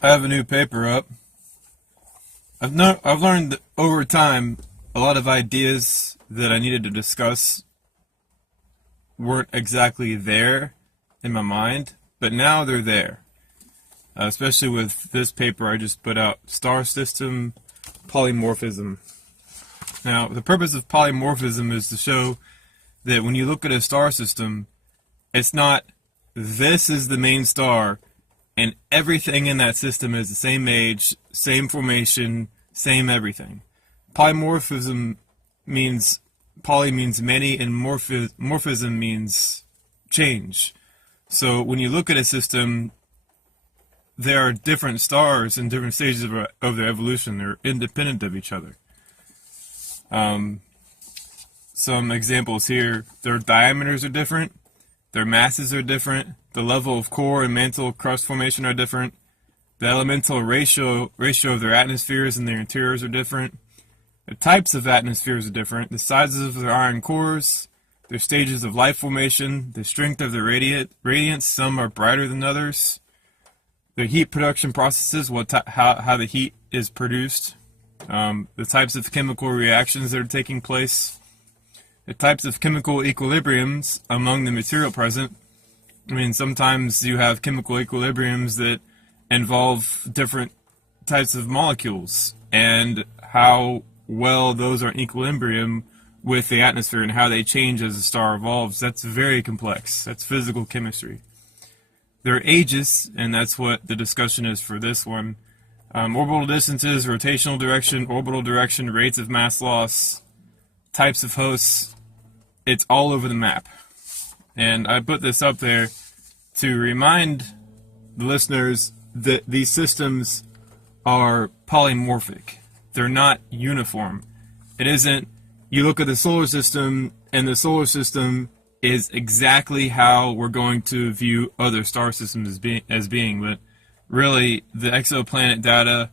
I have a new paper up. I've learned that over time a lot of ideas that I needed to discuss weren't exactly there in my mind, but now they're there. Especially with this paper I just put out, Star System Polymorphism. Now, the purpose of polymorphism is to show that when you look at a star system, it's not this is the main star and everything in that system is the same age, same formation, same everything. Polymorphism means, poly means many, and morphism means change. So when you look at a system, there are different stars in different stages of their evolution. They're independent of each other. Some examples here: their diameters are different, their masses are different, the level of core and mantle crust formation are different, the elemental ratio of their atmospheres and their interiors are different, the types of atmospheres are different, the sizes of their iron cores, their stages of life formation, the strength of their radiance, some are brighter than others, the heat production processes, how the heat is produced, the types of chemical reactions that are taking place, the types of chemical equilibriums among the material present. I mean, sometimes you have chemical equilibriums that involve different types of molecules, and how well those are in equilibrium with the atmosphere and how they change as the star evolves. That's very complex. That's physical chemistry. Their ages, and that's what the discussion is for this one. Orbital distances, rotational direction, orbital direction, rates of mass loss, types of hosts. It's all over the map. And I put this up there to remind the listeners that these systems are polymorphic. They're not uniform. It isn't, you look at the solar system, and the solar system is exactly how we're going to view other star systems as being, but really the exoplanet data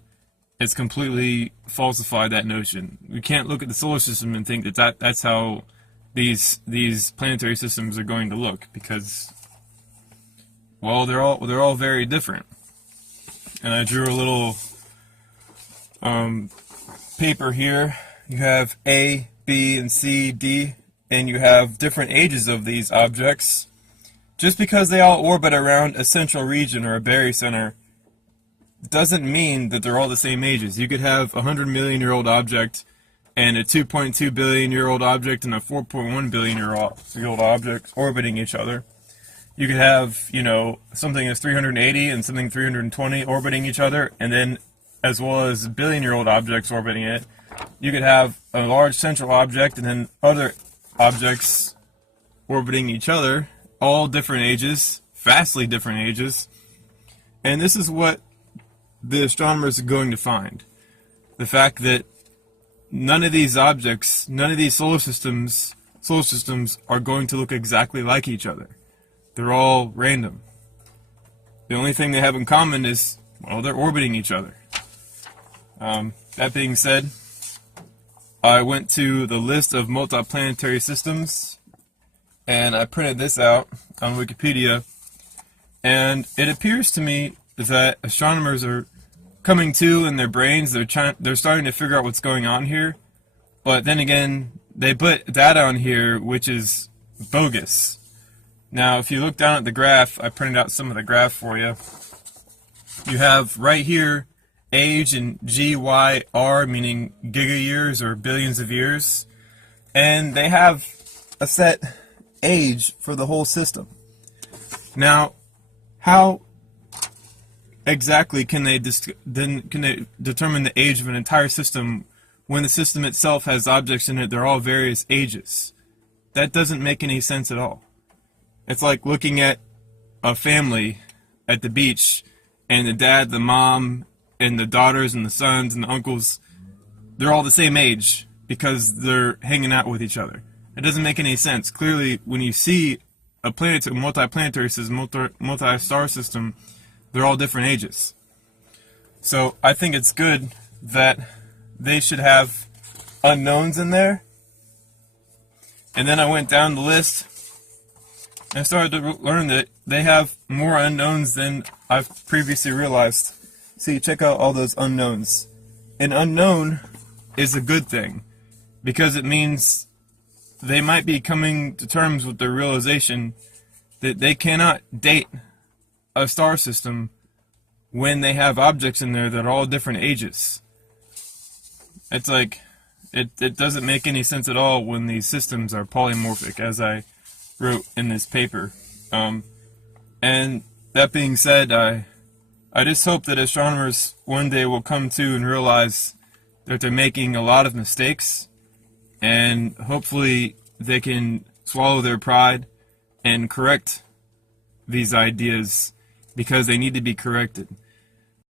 has completely falsified that notion. We can't look at the solar system and think that that's how these planetary systems are going to look, because, well, they're all very different. And I drew a little paper here. You have A, B, and C, D, and you have different ages of these objects. Just because they all orbit around a central region or a barycenter doesn't mean that they're all the same ages. You could have a 100-million-year-old object and a 2.2 billion-year-old object and a 4.1 billion-year-old object orbiting each other. You could have, something that's 380 and something 320 orbiting each other, and then as well as billion-year-old objects orbiting it. You could have a large central object and then other objects orbiting each other, all different ages, vastly different ages. And this is what the astronomers are going to find. The fact that none of these objects, none of these solar systems are going to look exactly like each other. They're all random. The only thing they have in common is, well, they're orbiting each other. That being said, I went to the list of multiplanetary systems, and I printed this out on Wikipedia, and it appears to me that astronomers are coming to in their brains. They're starting to figure out what's going on here, but then again, they put data on here which is bogus. Now, if you look down at the graph, I printed out some of the graph for you. You have right here age in GYR, meaning gigayears or billions of years, and they have a set age for the whole system. Now, how exactly can they determine the age of an entire system when the system itself has objects in it? They're all various ages. That doesn't make any sense at all. It's like looking at a family at the beach, and the dad, the mom, and the daughters, and the sons, and the uncles, they're all the same age because they're hanging out with each other. It doesn't make any sense. Clearly, when you see a multiplanetary system, multi-star system, they're all different ages. So I think it's good that they should have unknowns in there. And then I went down the list and started to learn that they have more unknowns than I've previously realized. See, check out all those unknowns. An unknown is a good thing because it means they might be coming to terms with the realization that they cannot date a star system when they have objects in there that are all different ages. It's like, it doesn't make any sense at all when these systems are polymorphic, as I wrote in this paper. And that being said, I just hope that astronomers one day will come to and realize that they're making a lot of mistakes, and hopefully they can swallow their pride and correct these ideas because they need to be corrected.